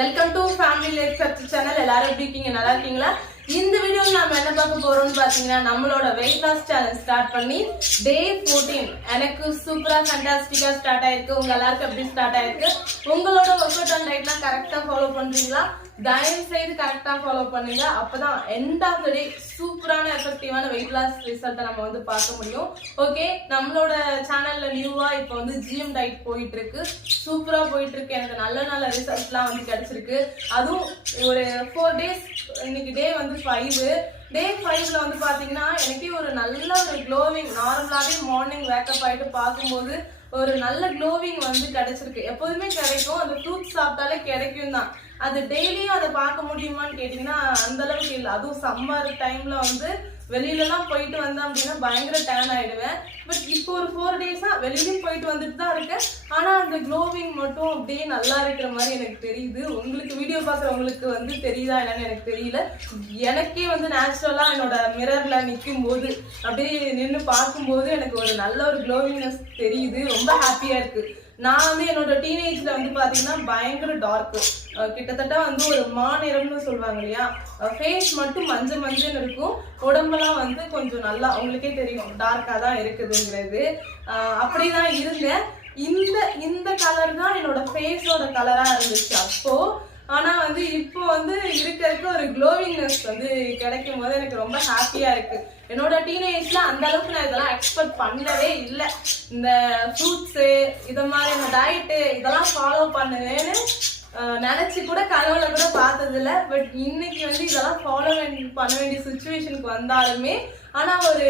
Welcome to family life search channel. எல்லாரும் எப்படி இருக்கீங்க? நல்லா இருக்கீங்களா? இந்த வீடியோல நாம என்ன பார்க்க போறோம்னு பாத்தீங்கன்னா, நம்மளோட வெயிட் லாஸ் சேலஞ்ச் ஸ்டார்ட் பண்ணி டே 14 எனக்கு சூப்பரா ஃபேண்டாஸ்டிக்கா ஸ்டார்ட் ஆயிருக்கு. உங்க எல்லாருக்கும் எப்படி ஸ்டார்ட் ஆயிருக்கு? உங்களோட ஒர்க் அவுட் அண்ட் டயட்லாம் கரெக்டா ஃபாலோ பண்றீங்களா? தயவு செய்து கரெக்டா ஃபாலோ பண்ணுங்க. அப்பதான் எண்ட் ஆஃப் த டே சூப்பரான எஃபெக்டிவான வெயிட் லாஸ் ரிசல்ட்டை நம்ம வந்து பார்க்க முடியும். ஓகே, நம்மளோட சேனல்ல நியூவா இப்போ வந்து ஜிஎம் டயட் போயிட்டு இருக்கு. சூப்பரா போயிட்டு இருக்கு. எனக்கு நல்ல நல்ல ரிசல்ட்லாம் வந்து கிடைச்சிருக்கு. அதுவும் ஒரு 4 days, இன்னைக்கு டே வந்து 5. டே 5ல வந்து பாத்தீங்கன்னா எனக்கே ஒரு நல்ல ஒரு க்ளோவிங், நார்மலாவே மார்னிங் வேக்கப் ஆயிட்டு பார்க்கும்போது ஒரு நல்ல க்ளோவிங் வந்து கிடைச்சிருக்கு. எப்போதுமே கிடைக்கும், அந்த ஃப்ரூட்ஸ் சாப்பிட்டாலே கிடைக்கும் தான். அது டெய்லியும் அதை பார்க்க முடியுமான்னு கேட்டீங்கன்னா அந்த அளவுக்கு இல்லை. அதுவும் சம்மர் டைம்ல வந்து வெளியில எல்லாம் போயிட்டு வந்தேன் அப்படின்னா பயங்கர டேன் ஆயிடுவேன். பட் இப்போ ஒரு 4 days-ஆ வெளியிலயும் போயிட்டு வந்துட்டு தான் இருக்கேன். ஆனா அந்த க்ளோவிங் மட்டும் அப்படியே நல்லா இருக்கிற மாதிரி எனக்கு தெரியுது. உங்களுக்கு வீடியோ பாக்குறவங்களுக்கு வந்து தெரியுதா என்னன்னு எனக்கு தெரியல. எனக்கே வந்து நேச்சுரலா என்னோட மிரர்ல நிற்கும் போது அப்படியே நின்று பார்க்கும்போது எனக்கு ஒரு நல்ல ஒரு க்ளோவிங்னஸ் தெரியுது. ரொம்ப ஹாப்பியா இருக்கு. நான் வந்து என்னோட டீனேஜ்ல வந்து பாத்தீங்கன்னா பயங்கர டார்க், கிட்டத்தட்ட வந்து ஒரு மாநிறம்னு சொல்லுவாங்க இல்லையா, ஃபேஸ் மட்டும் மஞ்சள் மஞ்சள்னு இருக்கும், உடம்பெல்லாம் வந்து கொஞ்சம் நல்லா உங்களுக்கே தெரியும் டார்க்கா தான் இருக்குதுங்கிறது. அப்படிதான் இருந்தேன். இந்த கலர் தான் என்னோட ஃபேஸோட கலரா இருந்துச்சு அப்போ. ஆனா வந்து இப்போ வந்து இருக்க ஒரு க்ளோவிங்னஸ் வந்து கிடைக்கும் போது எனக்கு ரொம்ப ஹாப்பியா இருக்கு. என்னோட டீனேஜ்ல அந்த அளவுக்கு நான் இதெல்லாம் எக்ஸ்பெக்ட் பண்ணவே இல்லை. இந்த ஃப்ரூட்ஸு இத மாதிரியான டயட்டு இதெல்லாம் ஃபாலோ பண்ணுவேன்னு நினைச்சு கூட கனவுல கூட பார்த்தது இல்லை. பட் இன்னைக்கு வந்து இதெல்லாம் ஃபாலோ பண்ண வேண்டிய சுச்சுவேஷனுக்கு வந்தாலுமே ஆனா ஒரு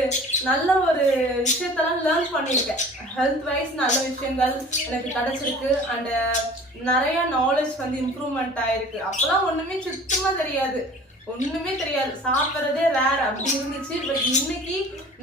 நல்ல ஒரு விஷயத்தெல்லாம் லேர்ன் பண்ணியிருக்கேன். ஹெல்த் வைஸ் நல்ல விஷயங்கள் எனக்கு கிடைச்சிருக்கு. அண்ட் நிறைய நாலேஜ் வந்து இம்ப்ரூவ்மெண்ட் ஆயிருக்கு. அப்பெல்லாம் ஒண்ணுமே சுத்தமா தெரியாது, சாப்பிட்றதே ரேர் அப்படி இருந்துச்சு. பட் இன்னைக்கு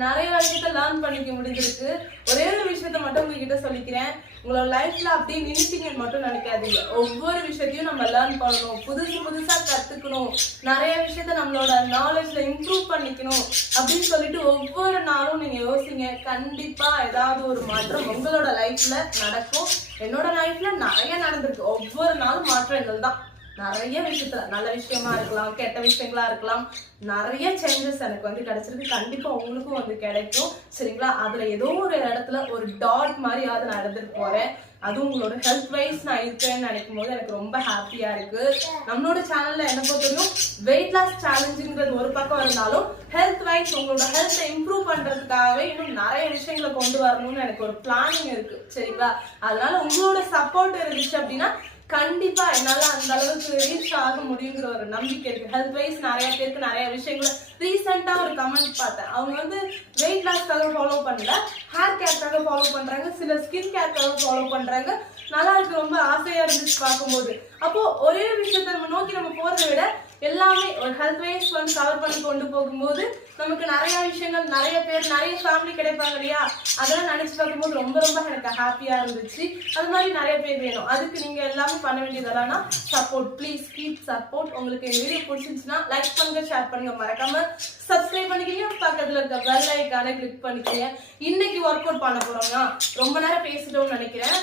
நிறைய விஷயத்த லேர்ன் பண்ணிக்க முடிஞ்சிருக்கு. ஒரே ஒரு விஷயத்த மட்டும் உங்ககிட்ட சொல்லிக்கிறேன், உங்களோட லைஃப்ல அப்படியே நின்றுட்டீங்கன்னு மட்டும் நினைக்காதீங்க. ஒவ்வொரு விஷயத்தையும் நம்ம லேர்ன் பண்ணணும், புதுசா கத்துக்கணும், நிறைய விஷயத்த நம்மளோட நாலேஜ்ல இம்ப்ரூவ் பண்ணிக்கணும் அப்படின்னு சொல்லிட்டு ஒவ்வொரு நாளும் நீங்க யோசிங்க. கண்டிப்பா ஏதாவது ஒரு மாற்றம் உங்களோட லைஃப்ல நடக்கும். என்னோட லைஃப்ல நிறைய நடந்திருக்கு. ஒவ்வொரு நாளும் மாற்றங்கள் தான். நிறைய விஷயத்துல நல்ல விஷயமா இருக்கலாம், கெட்ட விஷயங்களா இருக்கலாம், நிறைய சேஞ்சஸ் எனக்கு வந்து கிடைச்சிருக்கு. கண்டிப்பா உங்களுக்கும் வந்து கிடைக்கும். சரிங்களா? அதுல ஏதோ ஒரு இடத்துல ஒரு டாட் மாதிரியாவது நான் எடுத்துட்டு போறேன். அதுவும் உங்களோட ஹெல்த் வைஸ் நான் இருக்கேன்னு நினைக்கும் போது எனக்கு ரொம்ப ஹாப்பியா இருக்கு. நம்மளோட சேனல்ல என்ன பொறுத்தவரையும் வெயிட் லாஸ் சேலஞ்சுங்கிறது ஒரு பக்கம் இருந்தாலும் ஹெல்த் வைஸ் உங்களோட ஹெல்த்தை இம்ப்ரூவ் பண்றதுக்காகவே இன்னும் நிறைய விஷயங்களை கொண்டு வரணும்னு எனக்கு ஒரு பிளானிங் இருக்கு. சரிங்களா? அதனால உங்களோட சப்போர்ட் இருந்துச்சு அப்படின்னா கண்டிப்பா என்னால அந்த அளவுக்கு ரீச் ஆக முடியுங்கிற ஒரு நம்பிக்கை இருக்கு. ஹெல்த் வைஸ் நிறைய பேருக்கு நிறைய விஷயங்களை ரீசெண்டா ஒரு கமெண்ட் பார்த்தேன். அவங்க வந்து வெயிட் லாஸ்க்காக ஃபாலோ பண்ணல, ஹேர் கேர்க்காக ஃபாலோ பண்றாங்க, சில ஸ்கின் கேர்க்காக ஃபாலோ பண்றாங்க. நல்லா இருக்கு, ரொம்ப ஆசையா இருந்துச்சு பார்க்கும்போது. அப்போ ஒரே விஷயத்த நம்ம நோக்கி நம்ம போறதை விட எல்லாமே ஒரு ஹெல்த் வைஸ் வந்து கவர் பண்ணி கொண்டு போகும்போது நமக்கு நிறைய விஷயங்கள், நிறைய பேர், நிறைய ஃபேமிலி கிடைப்பாங்க இல்லையா, அதெல்லாம் நினைச்சு பார்க்கும்போது ரொம்ப ரொம்ப எனக்கு ஹாப்பியா இருந்துச்சு. அது மாதிரி நிறைய பேர் வேணும். அதுக்கு நீங்க எல்லாமே பண்ண வேண்டியதெல்லாம் சப்போர்ட். Please keep support. உங்களுக்கு இந்த வீடியோ பிடிச்சிருந்துச்சுன்னா லைக் பண்ணுங்க, ஷேர் பண்ணுங்க, மறக்காம சப்ஸ்கிரைப் பண்ணிக்கிறீங்க, பக்கத்துல இருக்க பெல் ஐக்கானை கிளிக் பண்ணிக்கிறீங்க. இன்னைக்கு ஒர்க் அவுட் பண்ண போறோம்னா ரொம்ப நேரம் பேசிட்டோம்னு நினைக்கிறேன்.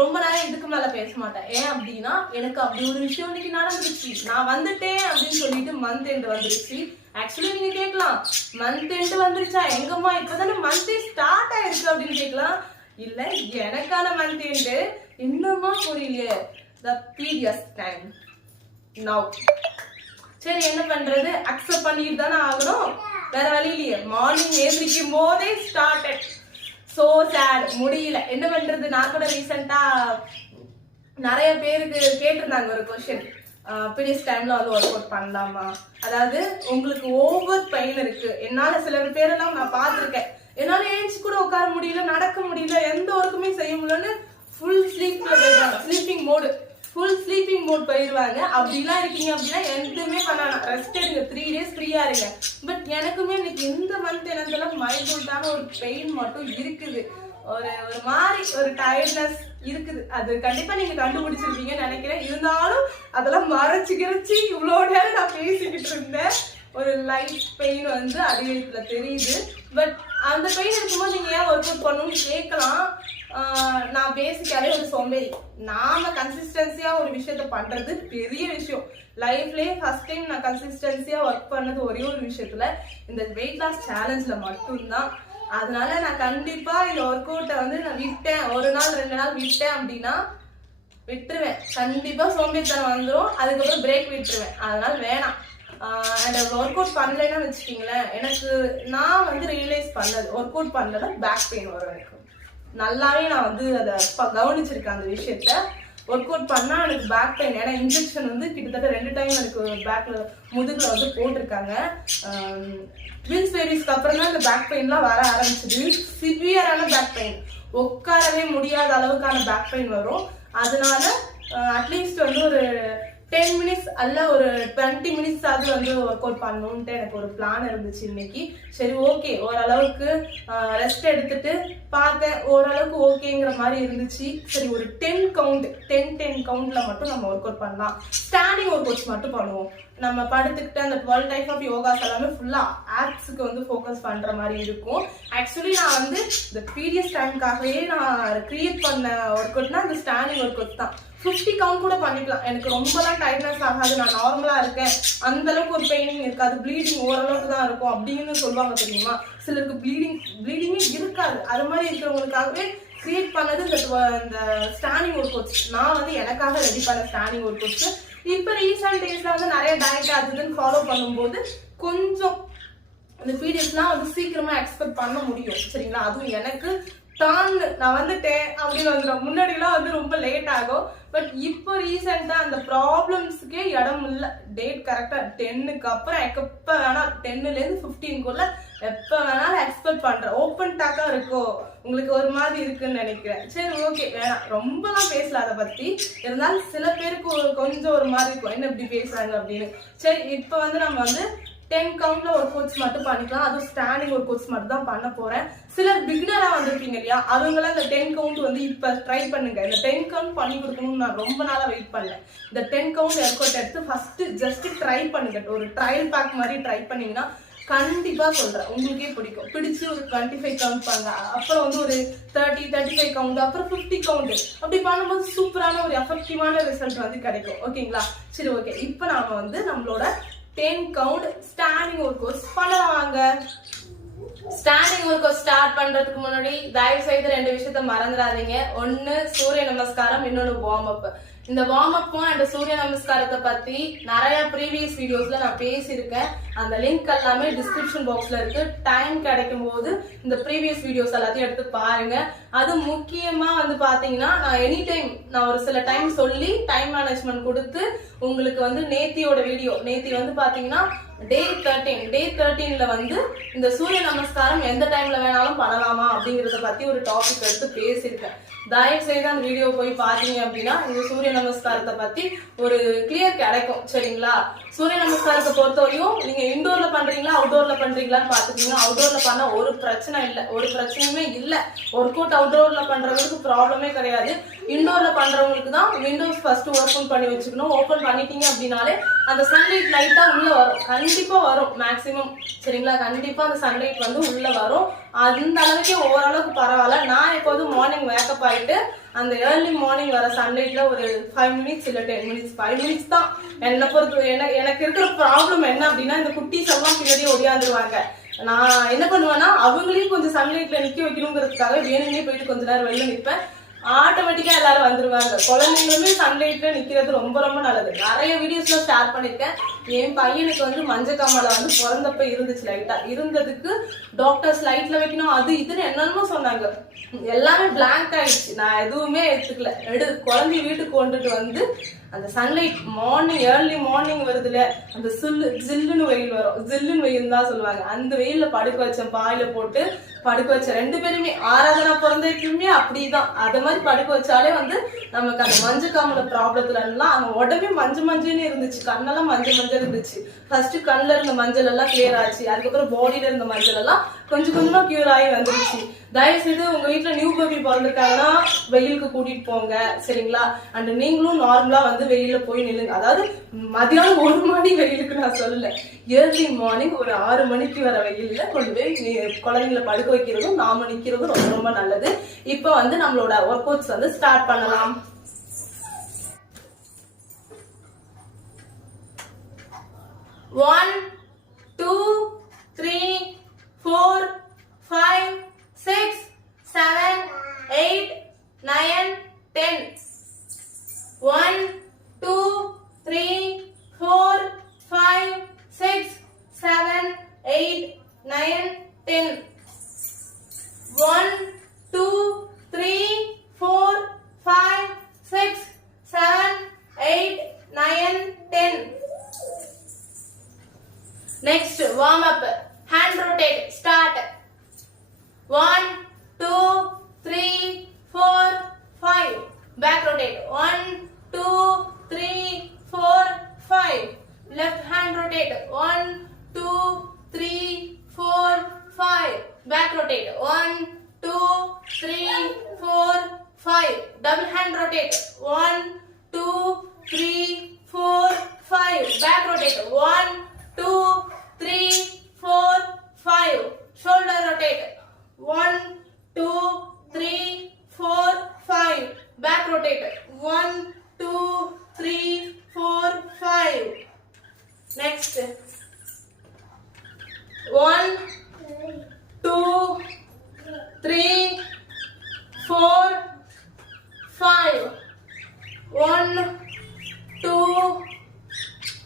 ரொம்ப நேரம் இதுக்கு மேல பேச மாட்டேன். ஏன் அப்படின்னா எனக்கு அப்படி ஒரு விஷயம் இன்னைக்கு நடந்துருச்சு. நான் வந்துட்டேன் அப்படின்னு சொல்லிட்டு மந்த் எண்ட் வந்துருச்சு. ஆக்சுவலி நீங்க கேட்கலாம், மந்த் எண்ட் வந்துருச்சா, எங்கம்மா இப்பதானே மந்த் ஸ்டார்ட் ஆயிருக்கு அப்படின்னு கேட்கலாம். இல்ல, எனக்கான மந்த் எண்ட் இன்னுமா புரியலையே. the previous time now. சரி, என்ன பண்றது, அக்செப்ட் பண்ணிட்டு தானே ஆகணும், வேற வழி இல்லையே. மார்னிங் எழுந்திரிக்கும் போதே ஸ்டார்டட். சோ சேட், முடியல, என்ன பண்றது. நான் கூட ரீசெண்டா நிறைய பேருக்கு கேட்டிருந்தாங்க ஒரு கொஸ்டின், பீரியட்ஸ் டைம்ல வந்து ஒர்க் அவுட் பண்ணலாமா, அதாவது உங்களுக்கு ஓவர் பெயின் இருக்கு. என்னால சில பேரெல்லாம் நான் பார்த்திருக்கேன், என்னால ஏஞ்சி கூட உட்கார முடியல, நடக்க முடியல, எந்த ஒர்க்குமே செய்ய முடியலன்னு ஃபுல் ஸ்லீப்ல போயிடுவாங்க. ஃபுல் ஸ்லீப்பிங் மோட் போயிடுவாங்க. அப்படிலாம் இருக்கீங்க அப்படின்னா எதுவுமே பண்ணலாம், ரெஸ்ட் எடுங்க, 3 days ஃப்ரீயா இருங்க. பட் எனக்குமே இன்னைக்கு இந்த மந்த் என்னதுல மைல்டான ஒரு பெயின் மட்டும் இருக்குது. ஒரு மாதிரி ஒரு டயர்ட்னஸ் இருக்குது. அது கண்டிப்பா நீங்க கண்டுபிடிச்சிருப்பீங்கன்னு நினைக்கிறேன். இருந்தாலும் அதெல்லாம் மறைச்சு இவ்வளவு நேரம் நான் பேசிக்கிட்டு இருந்தேன். ஒரு லைட் பெயின் வந்து அடிவயத்துல தெரியுது. பட் அந்த பெயின் இருக்கும்போது நீங்க ஏன் ஒர்க் அவுட் பண்ணணும்னு கேட்கலாம். நான் பேசிக்காவே ஒரு சோம்பேறி. நாம கன்சிஸ்டன்ட் கன்சிஸ்டன்சியா ஒரு விஷயத்த பண்றது பெரிய விஷயம். லைஃப்லயே ஃபர்ஸ்ட் டைம் நான் கன்சிஸ்டன்சியா ஒர்க் பண்ணது ஒரே ஒரு விஷயத்துல இந்த வெயிட் லாஸ் சேலஞ்ச்ல மட்டும்தான். அதனால நான் கண்டிப்பா இந்த ஒர்க் அவுட்டை வந்து நான் விட்டேன், ஒரு நாள் 2 நாள் விட்டேன் அப்படின்னா விட்டுருவேன். கண்டிப்பா சோம்பேறித்தனம் வந்துடும், அதுக்கப்புறம் பிரேக் விட்டுருவேன். அதனால வேணாம். அந்த ஒர்க் அவுட் பண்ணலைன்னா வச்சுக்கீங்களேன், எனக்கு நான் வந்து ரியலைஸ் பண்ணது ஒர்க் அவுட் பண்ணல பேக் பெயின் வரும் எனக்கு. நல்லாவே நான் வந்து அதை கவனிச்சிருக்கேன் அந்த விஷயத்த. ஒர்க் அவுட் பண்ணா எனக்கு பேக் பெயின், ஏன்னா இன்ஜெக்ஷன் வந்து கிட்டத்தட்ட 2 டைம் எனக்கு பேக்ல முதுகுல வந்து போட்டிருக்காங்க. ட்வின்ஸ் பேபிஸ்க்கு அப்புறம் தான் இந்த பேக் பெயின்லாம் வர ஆரம்பிச்சது. சிவியரான பேக் பெயின், உட்காரவே முடியாத அளவுக்கான பேக் பெயின் வரும். அதனால அட்லீஸ்ட் வந்து ஒரு 10 மினிட்ஸ் அல்ல ஒரு 20 மினிட்ஸ் ஆகுது வந்து ஒர்க் அவுட் பண்ணணும்ட்டு எனக்கு ஒரு பிளான் இருந்துச்சு இன்னைக்கு. சரி ஓகே, ஓரளவுக்கு ரெஸ்ட் எடுத்துட்டு பார்த்தேன், ஓரளவுக்கு ஓகேங்கிற மாதிரி இருந்துச்சு. சரி ஒரு 10 கவுண்ட்ல மட்டும் நம்ம ஒர்க் அவுட் பண்ணலாம். ஸ்டாண்டிங் ஒர்க் அவுட்ஸ் மட்டும் பண்ணுவோம். நம்ம படுத்துக்கிட்டு அந்த 12 டைப் ஆஃப் யோகாஸ் எல்லாமே ஃபுல்லா ஆப்ஸ்க்கு வந்து ஃபோக்கஸ் பண்ற மாதிரி இருக்கும். ஆக்சுவலி நான் வந்து இந்த பீரியட்ஸ் டைம்காகவே நான் கிரியேட் பண்ண ஒர்க் அவுட்னா அந்த ஸ்டாண்டிங் ஒர்க் அவுட் தான். 50 கவுண்ட் கூட பண்ணிக்கலாம், எனக்கு ரொம்பலாம் டைட்னஸ் ஆகாது, நான் நார்மலா இருக்கேன், அந்த அளவுக்கு ஒரு பெயினிங் இருக்காது, ப்ளீடிங் ஓரளவுக்கு தான் இருக்கும் அப்படின்னு சொல்லுவாங்க தெரியுமா. சிலருக்கு ப்ளீடிங்கே இருக்காது. அது மாதிரி இருக்கிறவங்களுக்காகவே கிரியேட் பண்ணது இந்த ஸ்டாண்டிங் ஒர்க் அவுட்ஸ். நான் வந்து எனக்காக ரெடி பண்ண ஸ்டாண்டிங் ஒர்க் அவுட்ஸ். இப்ப ரீசெண்ட் டேஸ்ல வந்து நிறைய டயட் அதுன்னு ஃபாலோ பண்ணும்போது கொஞ்சம் இந்த பீரியட்ஸ்லாம் வந்து சீக்கிரமா எக்ஸ்பெக்ட் பண்ண முடியும். சரிங்களா, அதுவும் எனக்கு நான் வந்துட்டேன் அப்படின்னு வந்துடும். முன்னாடிலாம் வந்து ரொம்ப லேட் ஆகும். பட் இப்போ ரீசெண்டா அந்த ப்ராப்ளம்ஸுக்கே இடம் இல்லை. டேட் கரெக்டா 10க்கு அப்புறம் எப்ப வேணா 10லேருந்து 15க்குள்ள எப்ப வேணாலும் எக்ஸ்பெக்ட் பண்றேன். ஓப்பன் டாக்கா இருக்கோ உங்களுக்கு ஒரு மாதிரி இருக்குன்னு நினைக்கிறேன். சரி ஓகே, வேணாம் ரொம்பலாம் பேசல அதை பத்தி. இருந்தாலும் சில பேருக்கு கொஞ்சம் ஒரு மாதிரி இருக்கும், என்ன இப்படி பேசுறாங்க அப்படின்னு. சரி, இப்போ வந்து நம்ம வந்து 10 கவுண்ட்ல ஒரு கோட்ஸ் மட்டும் பண்ணிக்கலாம். அதுவும் ஸ்டாண்டிங் ஒரு கோட்ஸ் மட்டும் தான் பண்ண போறேன். சிலர் பிகினரா வந்திருக்கீங்க இல்லையா, அவங்களாம் இந்த 10 கவுண்ட் வந்து இப்ப ட்ரை பண்ணுங்க. இந்த 10 கவுண்ட் பண்ணி கொடுக்கணும்னு நான் ரொம்ப நாளா வெயிட் பண்ணேன். இந்த 10 கவுண்ட் ஒர்க் அவுட் எடுத்து ஃபர்ஸ்ட் ஜஸ்ட் ட்ரை பண்ணுங்க. ஒரு ட்ரையல் பேக் மாதிரி ட்ரை பண்ணீங்கன்னா கண்டிப்பா சொல்றேன் உங்களுக்கே பிடிக்கும். பிடிச்சு ஒரு 25 கவுண்ட் பண்ணுங்க, அப்புறம் வந்து ஒரு 35 கவுண்ட், அப்புறம் 50 கவுண்ட். அப்படி பண்ணும்போது சூப்பரான ஒரு எஃபெக்டிவான ரிசல்ட் வந்து கிடைக்கும். ஓகேங்களா, சரி ஓகே. இப்போ நாம வந்து நம்மளோட 10 கவுண்ட் ஸ்டாண்டிங் ஒர்க் அவுட்ஸ் பண்ணலாங்க. ஸ்டாண்டிங் ஒர்க் அவுட் ஸ்டார்ட் பண்றதுக்கு முன்னாடி தயவு செய்து 2 விஷயத்த மறந்துடாதீங்க. ஒன்னு சூரிய நமஸ்காரம், இன்னொன்னு வார்ம் அப். இந்த வார்ம் அப்பும் அண்ட் சூரிய நமஸ்காரத்தை பத்தி நிறைய ப்ரீவியஸ் வீடியோஸ்ல நான் பேசியிருக்கேன். அந்த லிங்க் எல்லாமே டிஸ்கிரிப்ஷன் பாக்ஸ்ல இருக்கு. டைம் கிடைக்கும் போது இந்த ப்ரீவியஸ் வீடியோஸ் எல்லாத்தையும் எடுத்து பாருங்க. அது முக்கியமா வந்து பாத்தீங்கன்னா நான் எனி டைம் நான் ஒரு சில டைம் சொல்லி டைம் மேனேஜ்மெண்ட் கொடுத்து உங்களுக்கு வந்து நேத்தியோட வீடியோ, நேத்தி வந்து பாத்தீங்கன்னா டே 13ல வந்து இந்த சூரிய நமஸ்காரம் எந்த டைம்ல வேணாலும் பண்ணலாமா அப்படிங்கறத பத்தி ஒரு டாபிக் எடுத்து பேசியிருக்கேன். தயவு செய்து அந்த வீடியோ போய் பாத்தீங்க அப்படின்னா இந்த சூரிய நமஸ்காரத்தை பத்தி ஒரு கிளியர் கிடைக்கும். சரிங்களா, சூரிய நமஸ்காரத்தை பொறுத்தவரையும் நீங்க இன்டோர்ல பண்றீங்களா அவுட்டோர்ல பண்றீங்களான்னு பாத்துக்கீங்க. அவுட்டோர்ல பண்ண ஒரு பிரச்சனை இல்லை, ஒரு பிரச்சனையுமே இல்லை. ஒர்க் அவுட் அவுட்டோர்ல பண்றவங்களுக்கு ப்ராப்ளமே கிடையாது. இன்டோர்ல பண்றவங்களுக்கு தான் விண்டோஸ் ஃபர்ஸ்ட் ஓபன் பண்ணி வச்சுக்கணும். ஓபன் பண்ணிட்டீங்க அப்படின்னாலே அந்த சன்லைட் லைட்டா உள்ள வரும், கண்டிப்பா வரும் மேக்சிமம். சரிங்களா, கண்டிப்பா அந்த சன்லைட் வந்து உள்ள வரும். அந்த அளவுக்கு ஓரளவுக்கு பரவாயில்ல. நான் எப்போதும் மார்னிங் வேக்கப் ஆயிட்டு அந்த ஏர்லி மார்னிங் வர சன்லைட்ல ஒரு 5 மினிட்ஸ் இல்ல 10 மினிட்ஸ் 5 மினிட்ஸ் தான் என்னை பொறுத்து. எனக்கு இருக்கிற ப்ராப்ளம் என்ன அப்படின்னா இந்த குட்டீஸ் எல்லாம் பின்னாடியே ஒடியாந்துருவாங்க. நான் என்ன பண்ணுவேன்னா அவங்களையும் கொஞ்சம் சன்லைட்ல நிக்க வைக்கணுங்கிறதுக்காக வேணுமே போயிட்டு கொஞ்ச நேரம் வெளில நிற்பேன். ஆட்டோமேட்டிக்கா எல்லாரும் வந்துருவாங்க. குழந்தைங்களுமே சன்லைட்ல நிக்கிறது ரொம்ப ரொம்ப நல்லது. நிறைய வீடியோஸ்ல ஷேர் பண்ணிருக்கேன். என் பையனுக்கு வந்து மஞ்சக்காமலை வந்து பிறந்தப்ப இருந்துச்சு, லைட்டா இருந்ததுக்கு டாக்டர்ஸ் லைட்ல வைக்கணும் அது இதுன்னு என்னென்னமோ சொன்னாங்க. எல்லாமே பிளாங்க் ஆயிடுச்சு. நான் எதுவுமே எடுத்துக்கல. குழந்தை வீட்டுக்கு கொண்டுட்டு வந்து அந்த சன்லைட் மார்னிங் ஏர்லி மார்னிங் வருதுல, அந்த ஜில்லுன்னு வெயில் வரும், ஜில்லுன்னு வெயில் தான் சொல்லுவாங்க. அந்த வெயில்ல படுக்க வச்சேன், பாயில போட்டு படுக்க வச்ச 2 பேருமே. ஆராதனா பிறந்ததுக்குமே அப்படிதான். அத மாதிரி படுக்க வச்சாலே வந்து நமக்கு அந்த மஞ்சக்காமல ப்ராப்ளத்துல எல்லாம் அவன் உடம்பே மஞ்சள்னு இருந்துச்சு, கண்ணெல்லாம் மஞ்சள் இருந்துச்சு. ஃபர்ஸ்ட் கண்ணுல இருந்த மஞ்சள் எல்லாம் கிளியர் ஆச்சு, அதுக்கப்புறம் பாடியில இருந்த மஞ்சள் எல்லாம் கொஞ்சம் கொஞ்சமா கியூர் ஆகி வந்துருச்சு. தயவு செய்து உங்க வீட்டுல நியூ பேபி பிறந்திருக்காங்கன்னா வெயிலுக்கு கூட்டிட்டு போங்க. சரிங்களா, அண்ட் நீங்களும் நார்மலா வந்து வெயில போய் நில்லுங்க. அதாவது மதியானம் 1 மணி வெயிலுக்கு நான் சொல்லல, ஏர்லி மார்னிங் ஒரு 6 மணிக்கு வர வெயில்ல கொண்டு போய் குழந்தைங்களை படுக்க வைக்கிறதும் நாம நிக்கிறதும் ரொம்ப ரொம்ப நல்லது. இப்போ வந்து நம்மளோட ஒர்க் அவுட்ஸ் வந்து ஸ்டார்ட் பண்ணலாம். 1 2 3 4 5 6 7 8 9 10 1 2 3 4 5 6 7 8 9 10 1 2 3 4 5 6 7 8 9 10 Next warm up. Hand rotate. Start. 1 2 3 4 5 Back rotate. 1 2 3 4 5 Left hand rotate. 1 2 3 4 5 Back rotate. 1 2 3 4 5 Double hand rotate. 1 2 3 4 5 Back rotate. 1 2 3 4 5 Shoulder rotate. 1 2 3 4 5 Back rotate. 1 2 3 4 5 Next 1 2 3 4 5 1 2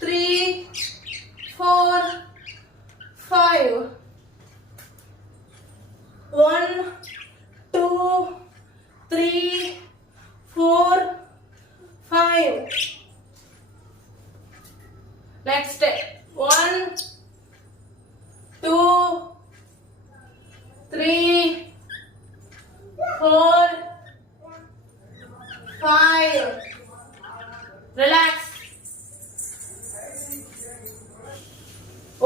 3 4 5 1 2 3 4 5 Next 1 2 3 4 5 Relax.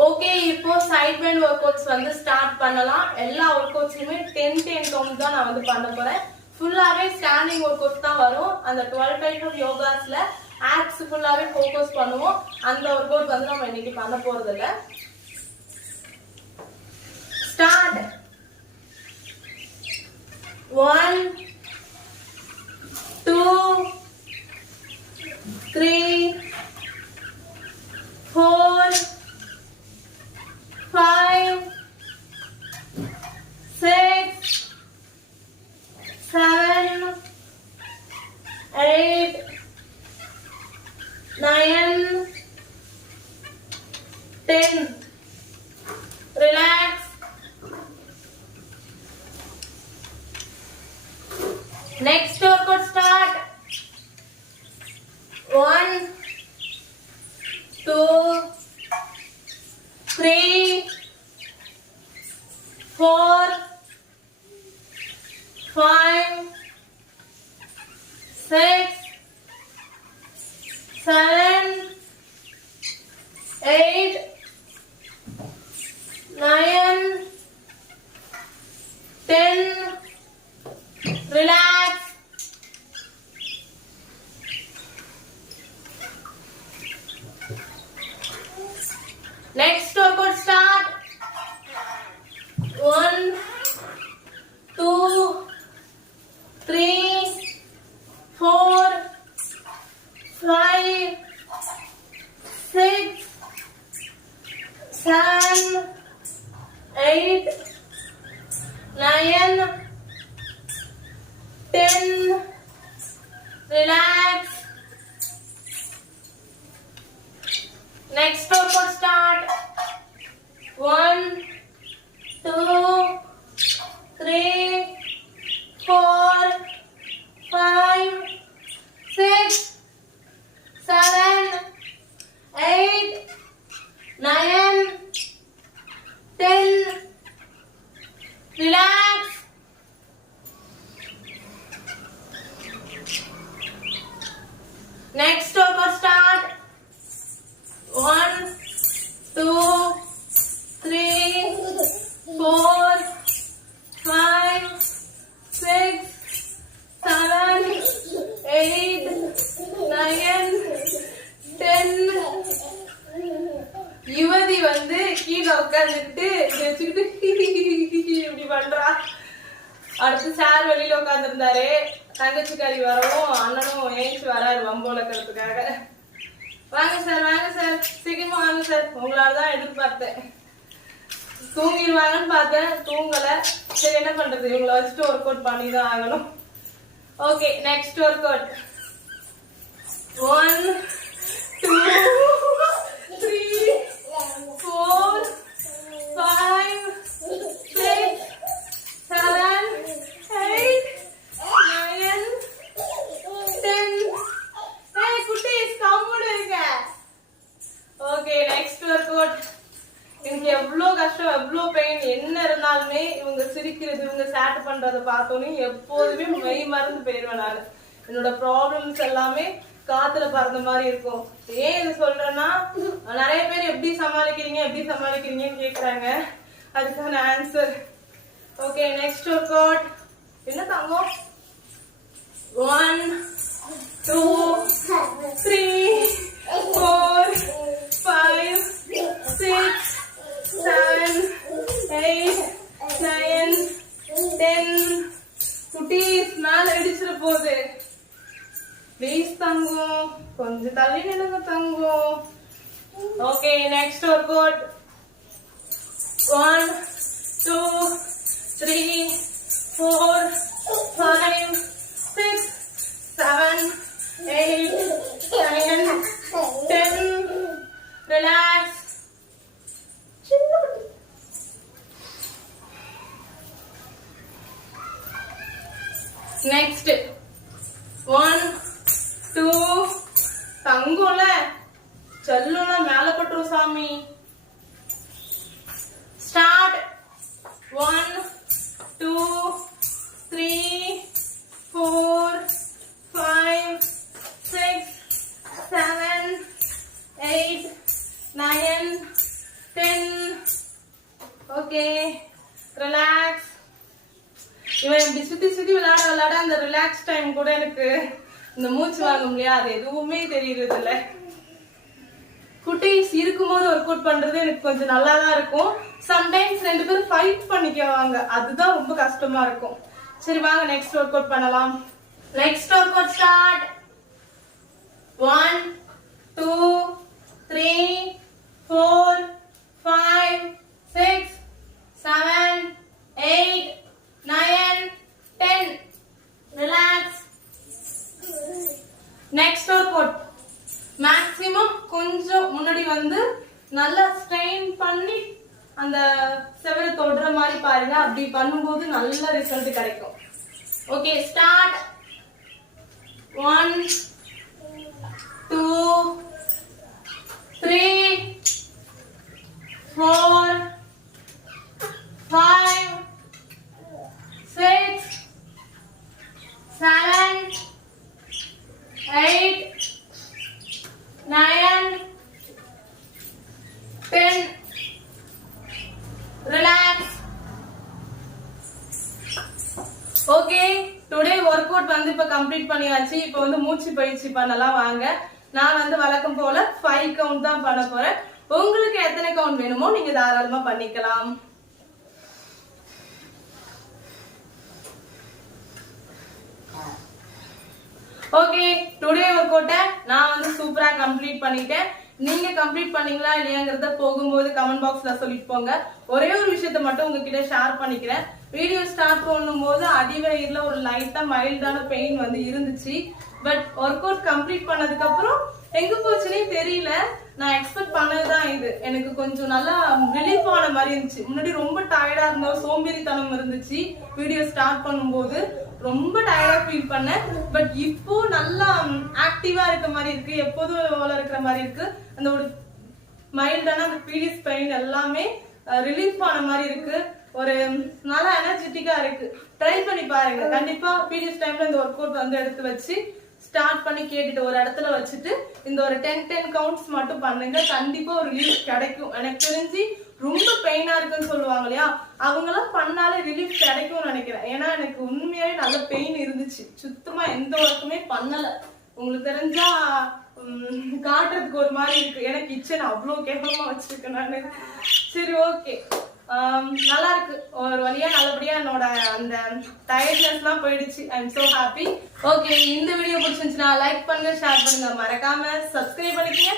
Okay, இப்போ சைட் பெண்ட் ஒர்க் அவுட்ஸ் வந்து start பண்ணலாம். எல்லா work அவுட்ஸ்லயுமே 10 count தான் நான் வந்து பண்ண போறேன். ஃபுல்லாவே ஸ்டாண்டிங் ஒர்க் அவுட்ஸ் தான் வரும். அந்த 12 டைப் ஆஃப் யோகாஸ்ல ஆப்ஸ் ஃபுல்லாவே ஃபோக்கஸ் பண்ணுவோம். அந்த ஒர்க் அவுட் வந்து நம்ம இன்னைக்கு பண்ண போறது இல்ல. Start. 1 2 3 4 5 6 7 8 9 10 Relax. Next workout start. 1 2 3 4 5 6 7 8 9 10 Relax. Next workout start. 1 2 3 4 5 6 7 8 9 10 Relax. Next workout start. 1 2 3 4 5 6 7 8 9 10 Relax. Next workout start. 1 2 3 4 5 6 7 8 9 10 யுவதி வந்து கீழே உட்கார்ந்துட்டு இப்படி பண்றா. அடுத்து சார் வெளியில உட்கார்ந்துருந்தாரு. தங்கச்சிக்காரி வரவும் அண்ணனும் ஏஞ்சி வராரு வம்போலக்கிறதுக்காக. வாங்க சார் சீக்கிரமா வாங்க சார். உங்களாலதான் எதிர்பார்த்தேன். தூங்கிடுவாங்கன்னு பார்த்தேன், தூங்கல. சரி என்ன பண்றது, இவங்களை வச்சுட்டு ஒர்க் அவுட் பண்ணி தான் ஆகணும். Okay, next work out. 1 2 3 4 5 6 7 8 9 10. Hey குட்டீஸ், கம்முனு இருங்க. Okay, next work out. எனக்கு எவ்வளோ கஷ்டம், எவ்வளோ பெயின் என்ன இருந்தாலுமே இவங்க சிரிக்கிறது, இவங்க சேட் பண்றதை பார்த்தோன்னே எப்போதுமே மெய் மறந்து போயிடுவேன் நான். என்னோட ப்ராப்ளம்ஸ் எல்லாமே காத்துல பறந்த மாதிரி இருக்கும். ஏன் இது சொல்றேன்னா, நிறைய பேர் எப்படி சமாளிக்கிறீங்கன்னு கேக்குறாங்க. அதுக்கான answer. Okay, next work out. என்ன தங்கம்? 1 2 3 4 5 6 7 8 9 10. குட்டீஸ், மேல அடிச்சிட போகுது. ப்ளீஸ் தங்கம், கொஞ்சம் தள்ளி நிலுங்க தங்கம். Okay, next work out. 1 2 3 4 5 6 7 8 9 10. Relax. Next 1 2. தங்கம்ல செல்லும்ல மேல பட்டுரும் சாமி. ஸ்டார்ட். 1 2 3 4 5 6 7 8 9 10. Okay, relax. இவன் இப்படி சுத்தி விளையாட அந்த ரிலாக்ஸ் டைம் கூட எனக்கு இந்த மூச்சு வாங்கும் இல்லையா, அது எதுவுமே தெரியறது இல்ல. குட்டீஸ் இருக்கும்போது ஒர்க் அவுட் பண்றது எனக்கு கொஞ்சம் நல்லா தான் இருக்கும். சம்டைம்ஸ் 2 பேரும் ஃபைட் பண்ணிக்குவாங்க, அதுதான் ரொம்ப கஷ்டமா இருக்கும். சரி வாங்க, நெக்ஸ்ட் ஒர்க் அவுட் பண்ணலாம். Next work out start. 1 2 3 4 5 6 7 8 9 10. Relax. Next work out. Maximum கொஞ்சம் முன்னாடி வந்து நல்லா ஸ்ட்ரெயின் பண்ணி அந்த செவரை தொடுற மாதிரி பாருங்க. அப்படி பண்ணும்போது நல்ல ரிசல்ட் கிடைக்கும். Okay, start. 1 2 3 4 5 6 7 8 9 10. Relax. Okay, today work out வந்து இப்ப கம்ப்ளீட் பண்ணியாச்சு. இப்ப வந்து மூச்சு பயிற்சி பண்ணலாம் வாங்க. நான் வந்து வழக்கம் போல 5 கவுண்ட் தான் பண்ண போறேன். உங்களுக்கு எத்தனை கவுண்ட் வேணுமோ நீங்க தாராளமா பண்ணிக்கலாம். ஓகே, டுடே ஒர்க் அவுட்டை நான் வந்து சூப்பரா கம்ப்ளீட் பண்ணிட்டேன். நீங்க கம்ப்ளீட் பண்ணீங்களா இல்லையாங்கிறத போகும்போது கமெண்ட் பாக்ஸ்ல சொல்லிட்டு போங்க. ஒரே ஒரு விஷயத்த மட்டும் உங்ககிட்ட ஷேர் பண்ணிக்கிறேன். வீடியோ ஸ்டார்ட் பண்ணும்போது அடிவயிறுல ஒரு லைட்டா மைல்டான பெயின் வந்து இருந்துச்சு. பட் ஒர்க் அவுட் கம்ப்ளீட் பண்ணதுக்கு அப்புறம் எங்க போச்சுன்னே தெரியல. நான் எக்ஸ்பெக்ட் பண்ணதுதான் இது. எனக்கு கொஞ்சம் நல்லா ரிலீஃப் ஆன மாதிரி இருந்துச்சு. முன்னாடி ரொம்ப டயர்டா இருந்தோம், சோம்பேறித்தனம் இருந்துச்சு. வீடியோ ஸ்டார்ட் பண்ணும்போது ரொம்ப டயர்டா ஃபீல் பண்ணேன். பட் இப்போ நல்லா ஆக்டிவா இருக்க மாதிரி இருக்கு, எப்போதும் போல இருக்கிற மாதிரி இருக்கு. அந்த ஒரு மைல்டான அந்த பீரியட்ஸ் பெயின் எல்லாமே ரிலீஃப் ஆன மாதிரி இருக்கு. ஒரு நல்லா எனர்ஜெட்டிக்கா இருக்கு. ட்ரை பண்ணி பாருங்க. கண்டிப்பா பீரியட்ஸ் டைம்ல இந்த ஒர்க் அவுட் வந்து எடுத்து வச்சு ஸ்டார்ட் பண்ணி கேட்டுட்டு ஒரு இடத்துல வச்சுட்டு இந்த ஒரு 10 கவுண்ட்ஸ் மட்டும் பண்ணுங்க. கண்டிப்பா ஒரு ரிலீஃப் கிடைக்கும். எனக்கு தெரிஞ்சு ரொம்ப பெயினா இருக்குன்னு சொல்லுவாங்க இல்லையா, அவங்க எல்லாம் பண்ணாலே ரிலீஃப் கிடைக்கும்னு நினைக்கிறேன். ஏன்னா எனக்கு உண்மையாவே நல்ல பெயின் இருந்துச்சு. சுத்தமா எந்த ஒர்க்குமே பண்ணல. உங்களுக்கு தெரிஞ்சா காட்டுறதுக்கு ஒரு மாதிரி இருக்கு. ஏன்னா கிச்சன் அவ்வளவு கேவலமா வச்சிருக்கேன் நானு. சரி, ஓகே, நல்லா இருக்கு. ஒரு வழியா நல்லபடியா என்னோட அந்த டயர்ட்னஸ் எல்லாம் போயிடுச்சு. I am so happy. Okay, இந்த வீடியோ பிடிச்சிருந்துச்சுன்னா லைக் பண்ணுங்க, ஷேர் பண்ணுங்க, மறக்காம சப்ஸ்கிரைப் பண்ணிக்கங்க.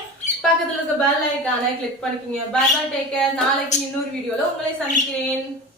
பக்கத்துல இருக்க பெல் ஐகானை கிளிக் பண்ணிக்கங்க. Bye bye, take care. நாளைக்கு இன்னொரு வீடியோல உங்களை சந்திக்கிறேன்.